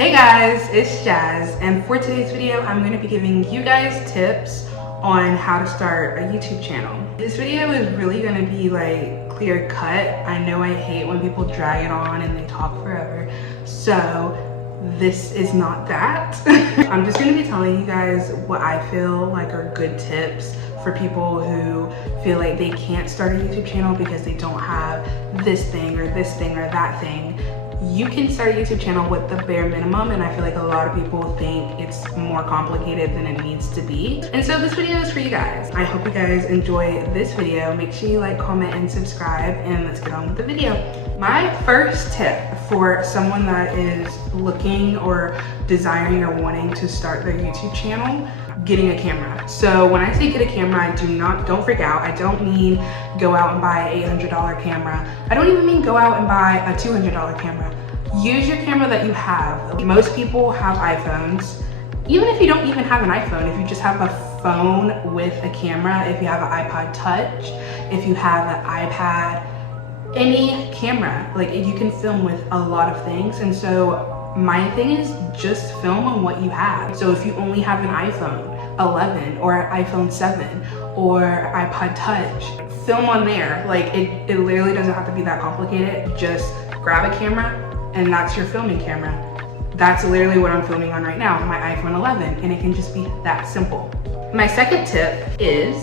Hey guys, it's Jazz, and for today's video I'm going to be giving you guys tips on how to start a YouTube channel. This video is really going to be like clear cut. I know I hate when people drag it on and they talk forever, so this is not that. I'm just going to be telling you guys what I feel like are good tips for people who feel like they can't start a YouTube channel because they don't have this thing or that thing. You can start a YouTube channel with the bare minimum, and I feel like a lot of people think it's more complicated than it needs to be. And so this video is for you guys. I hope you guys enjoy this video. Make sure you like, comment, and subscribe, and let's get on with the video. My first tip for someone that is looking or desiring or wanting to start their YouTube channel, getting a camera. So when I say get a camera, don't freak out. I don't mean go out and buy an $800 camera. I don't even mean go out and buy a $200 camera. Use your camera that you have. Most people have iPhones. Even if you don't even have an iPhone, if you just have a phone with a camera, if you have an iPod Touch, if you have an iPad, any camera, like you can film with a lot of things. And so my thing is just film on what you have. So if you only have an iPhone 11 or iPhone 7 or iPod Touch, film on there. Like it literally doesn't have to be that complicated. Just grab a camera and that's your filming camera. That's literally what I'm filming on right now, my iPhone 11, and it can just be that simple. My second tip is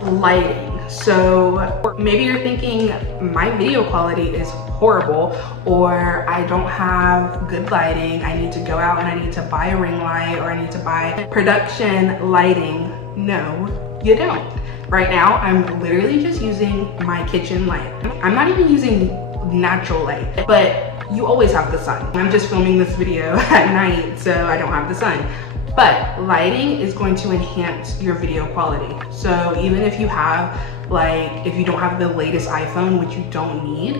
lighting. So maybe you're thinking my video quality is horrible, or I don't have good lighting. I need to go out and I need to buy a ring light, or I need to buy production lighting. No, you don't. Right now, I'm literally just using my kitchen light. I'm not even using natural light, but you always have the sun. I'm just filming this video at night, so I don't have the sun. But lighting is going to enhance your video quality. So even if you have, if you don't have the latest iPhone, which you don't need,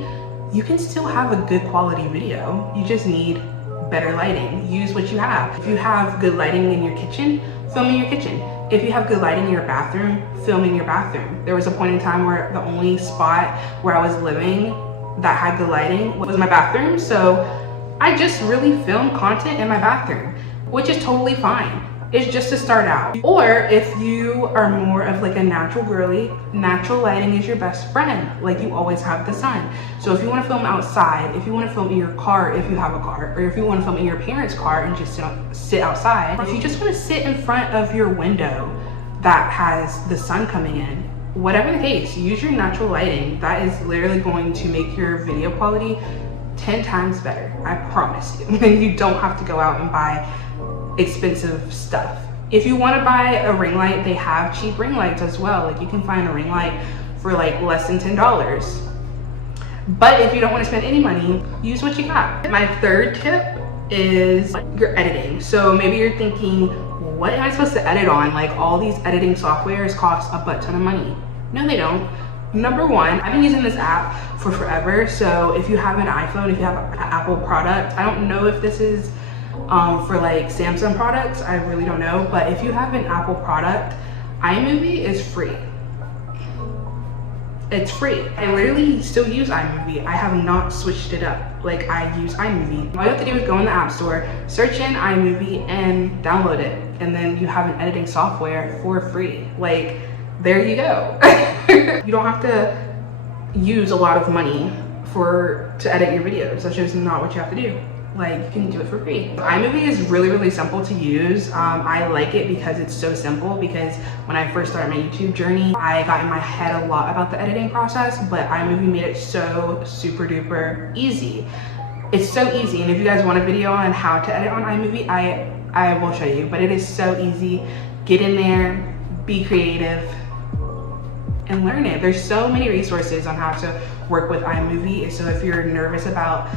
you can still have a good quality video. You just need better lighting. Use what you have. If you have good lighting in your kitchen, film in your kitchen. If you have good lighting in your bathroom, film in your bathroom. There was a point in time where the only spot where I was living that had good lighting was my bathroom, so I just really film content in my bathroom, which is totally fine. It's just to start out. Or if you are more of like a natural girly, natural lighting is your best friend. Like, you always have the sun. So if you want to film outside, if you want to film in your car, if you have a car, or if you want to film in your parents' car and just sit outside, or if you just want to sit in front of your window that has the sun coming in, whatever the case, use your natural lighting. That is literally going to make your video quality 10 times better. I promise you. And you don't have to go out and buy expensive stuff. If you want to buy a ring light, they have cheap ring lights as well. Like, you can find a ring light for like less than $10. But if you don't want to spend any money, use what you got. My third tip is your editing. So maybe you're thinking, what am I supposed to edit on? Like, all these editing softwares cost a butt ton of money. No, they don't. Number one, I've been using this app for forever. So if you have an iPhone, if you have an Apple product, I don't know if this is for like Samsung products, I really don't know. But if you have an Apple product, iMovie is free. It's free. I literally still use iMovie. I have not switched it up. Like, I use iMovie. All you have to do is go in the App Store, search in iMovie, and download it. And then you have an editing software for free. Like, there you go. You don't have to use a lot of money to edit your videos. That's just not what you have to do. Like, you can do it for free. iMovie is really, really simple to use. I like it because it's so simple, because when I first started my YouTube journey, I got in my head a lot about the editing process, but iMovie made it so super duper easy. It's so easy, and if you guys want a video on how to edit on iMovie, I will show you, but it is so easy. Get in there, be creative, and learn it. There's so many resources on how to work with iMovie, so if you're nervous about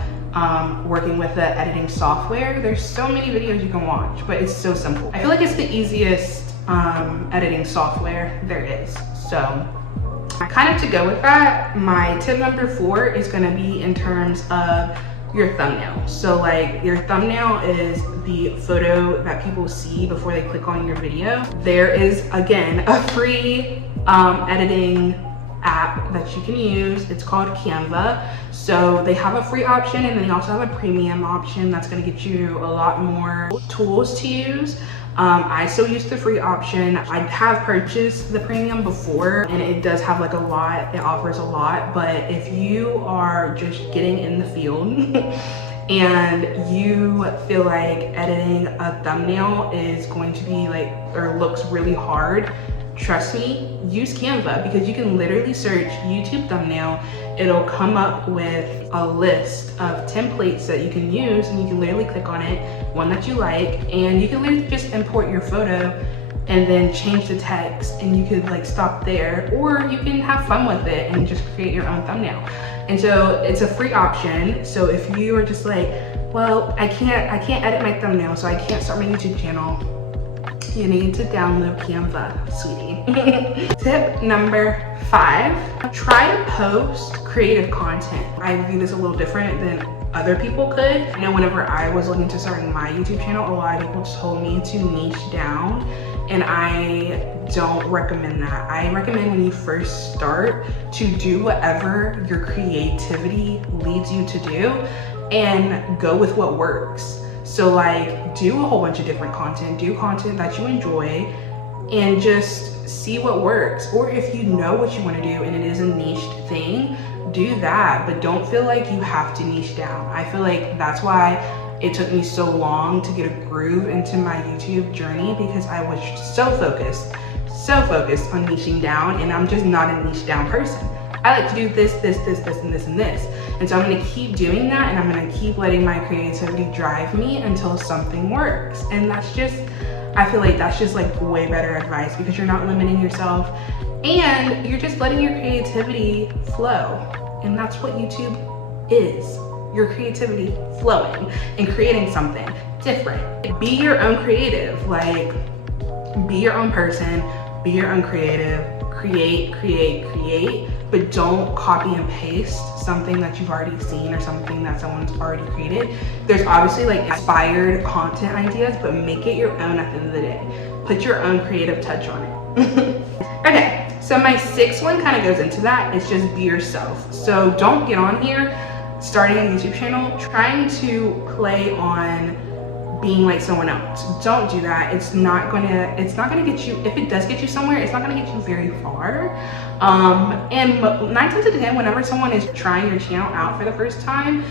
working with the editing software, there's so many videos you can watch, but it's so simple. I feel like it's the easiest editing software there is. So kind of to go with that, my tip number 4 is going to be in terms of your thumbnail. So like, your thumbnail is the photo that people see before they click on your video. There is, again, a free editing app that you can use. It's called Canva. So they have a free option and then they also have a premium option that's going to get you a lot more tools to use. I still use the free option. I have purchased the premium before and it does have like a lot, it offers a lot, but if you are just getting in the field and you feel like editing a thumbnail is going to be like, or looks really hard, trust me, use Canva, because you can literally search YouTube thumbnail. It'll come up with a list of templates that you can use, and you can literally click on it, one that you like, and you can literally just import your photo and then change the text, and you could like stop there, or you can have fun with it and just create your own thumbnail. And so it's a free option. So if you are just like, well, I can't edit my thumbnail, so I can't start my YouTube channel, you need to download Canva, sweetie. Tip number 5, try to post creative content. I view this a little different than other people could. I know whenever I was looking to start my YouTube channel, a lot of people told me to niche down, and I don't recommend that. I recommend when you first start to do whatever your creativity leads you to do and go with what works. So like, do a whole bunch of different content, do content that you enjoy, and just see what works. Or if you know what you want to do and it is a niched thing, do that, but don't feel like you have to niche down. I feel like that's why it took me so long to get a groove into my YouTube journey, because I was so focused on niching down, and I'm just not a niche down person. I like to do this, and this, and this. And so I'm gonna keep doing that, and I'm gonna keep letting my creativity drive me until something works. And that's just, I feel like that's just like way better advice, because you're not limiting yourself and you're just letting your creativity flow. And that's what YouTube is, your creativity flowing and creating something different. Be your own creative, like be your own person, be your own creative, create, but don't copy and paste something that you've already seen or something that someone's already created. There's obviously like inspired content ideas, but make it your own at the end of the day. Put your own creative touch on it. Okay, so my 6th one kind of goes into that. It's just be yourself. So don't get on here starting a YouTube channel trying to play on being like someone else. Don't do that. It's not gonna get you, if it does get you somewhere, it's not gonna get you very far. And 9 times out of 10, whenever someone is trying your channel out for the first time,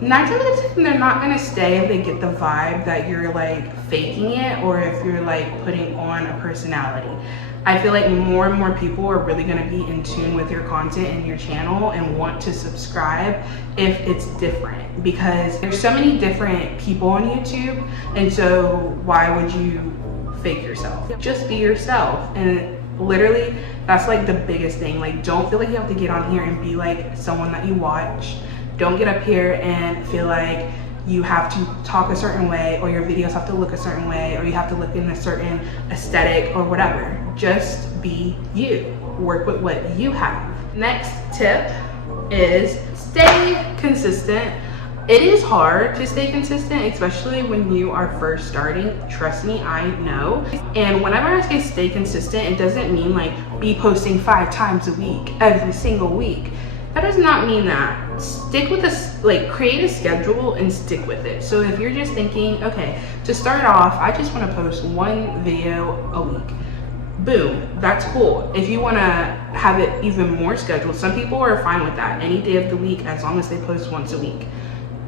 9 times out of 10, they're not gonna stay if they get the vibe that you're like faking it, or if you're like putting on a personality. I feel like more and more people are really gonna be in tune with your content and your channel and want to subscribe if it's different, because there's so many different people on YouTube, and so why would you fake yourself? Just be yourself. And literally, that's like the biggest thing. Like, don't feel like you have to get on here and be like someone that you watch. Don't get up here and feel like you have to talk a certain way, or your videos have to look a certain way, or you have to look in a certain aesthetic or whatever. Just be you. Work with what you have. Next tip is stay consistent. It is hard to stay consistent, especially when you are first starting. Trust me, I know. And whenever I say stay consistent, it doesn't mean like be posting 5 times a week, every single week. That does not mean that. Stick with this, like create a schedule and stick with it. So if you're just thinking, okay, to start off, I just want to post 1 video a week. Boom, that's cool. If you want to have it even more scheduled, some people are fine with that. Any day of the week, as long as they post once a week.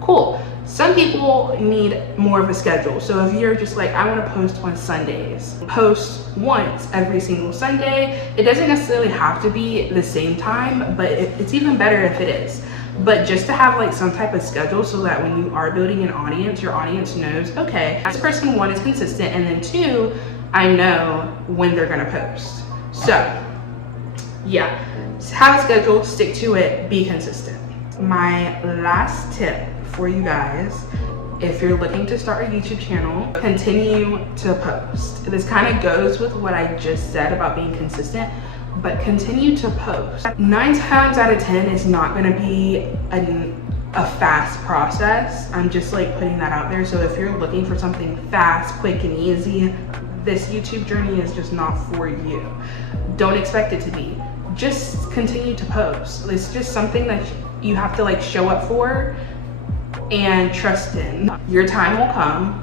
Cool. Some people need more of a schedule. So if you're just like, I want to post on Sundays, post once every single Sunday. It doesn't necessarily have to be the same time, but it's even better if it is. But just to have like some type of schedule, so that when you are building an audience, your audience knows, okay, this person 1 is consistent, and then 2, I know when they're gonna post. So yeah, have a schedule, stick to it, be consistent. My last tip for you guys, if you're looking to start a YouTube channel, continue to post. This kind of goes with what I just said about being consistent, but continue to post. 9 times out of 10, it's not gonna be a fast process. I'm just like putting that out there. So if you're looking for something fast, quick, and easy, this YouTube journey is just not for you. Don't expect it to be. just continue to post. It's just something that you have to like show up for and trust in. Your time will come,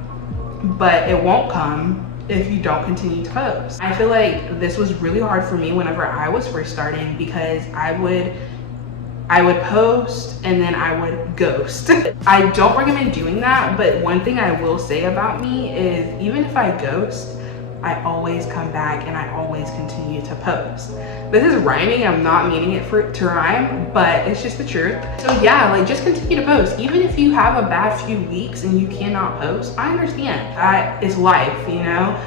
but it won't come if you don't continue to post. I feel like this was really hard for me whenever I was first starting, because I would post and then I would ghost. I don't recommend doing that, but one thing I will say about me is even if I ghost, I always come back and I always continue to post. This is rhyming, I'm not meaning it to rhyme, but it's just the truth. So yeah, like just continue to post. Even if you have a bad few weeks and you cannot post, I understand. That is life, you know?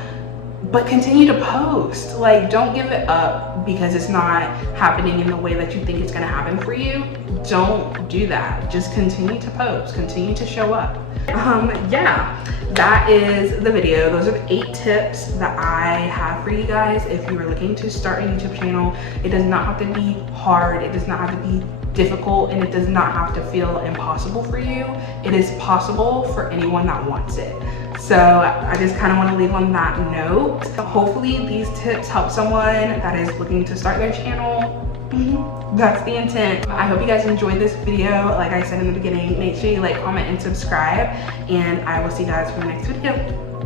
But continue to post. Like, don't give it up because it's not happening in the way that you think it's gonna happen for you. Don't do that. Just continue to post, continue to show up. Yeah, that is the video. Those are the 8 tips that I have for you guys. If you are looking to start a YouTube channel, it does not have to be hard. It does not have to be difficult, and it does not have to feel impossible for you. It is possible for anyone that wants it. So I just kind of want to leave on that note. Hopefully these tips help someone that is looking to start their channel. That's the intent. I hope you guys enjoyed this video. Like I said in the beginning, make sure you like, comment, and subscribe, and I will see you guys for the next video.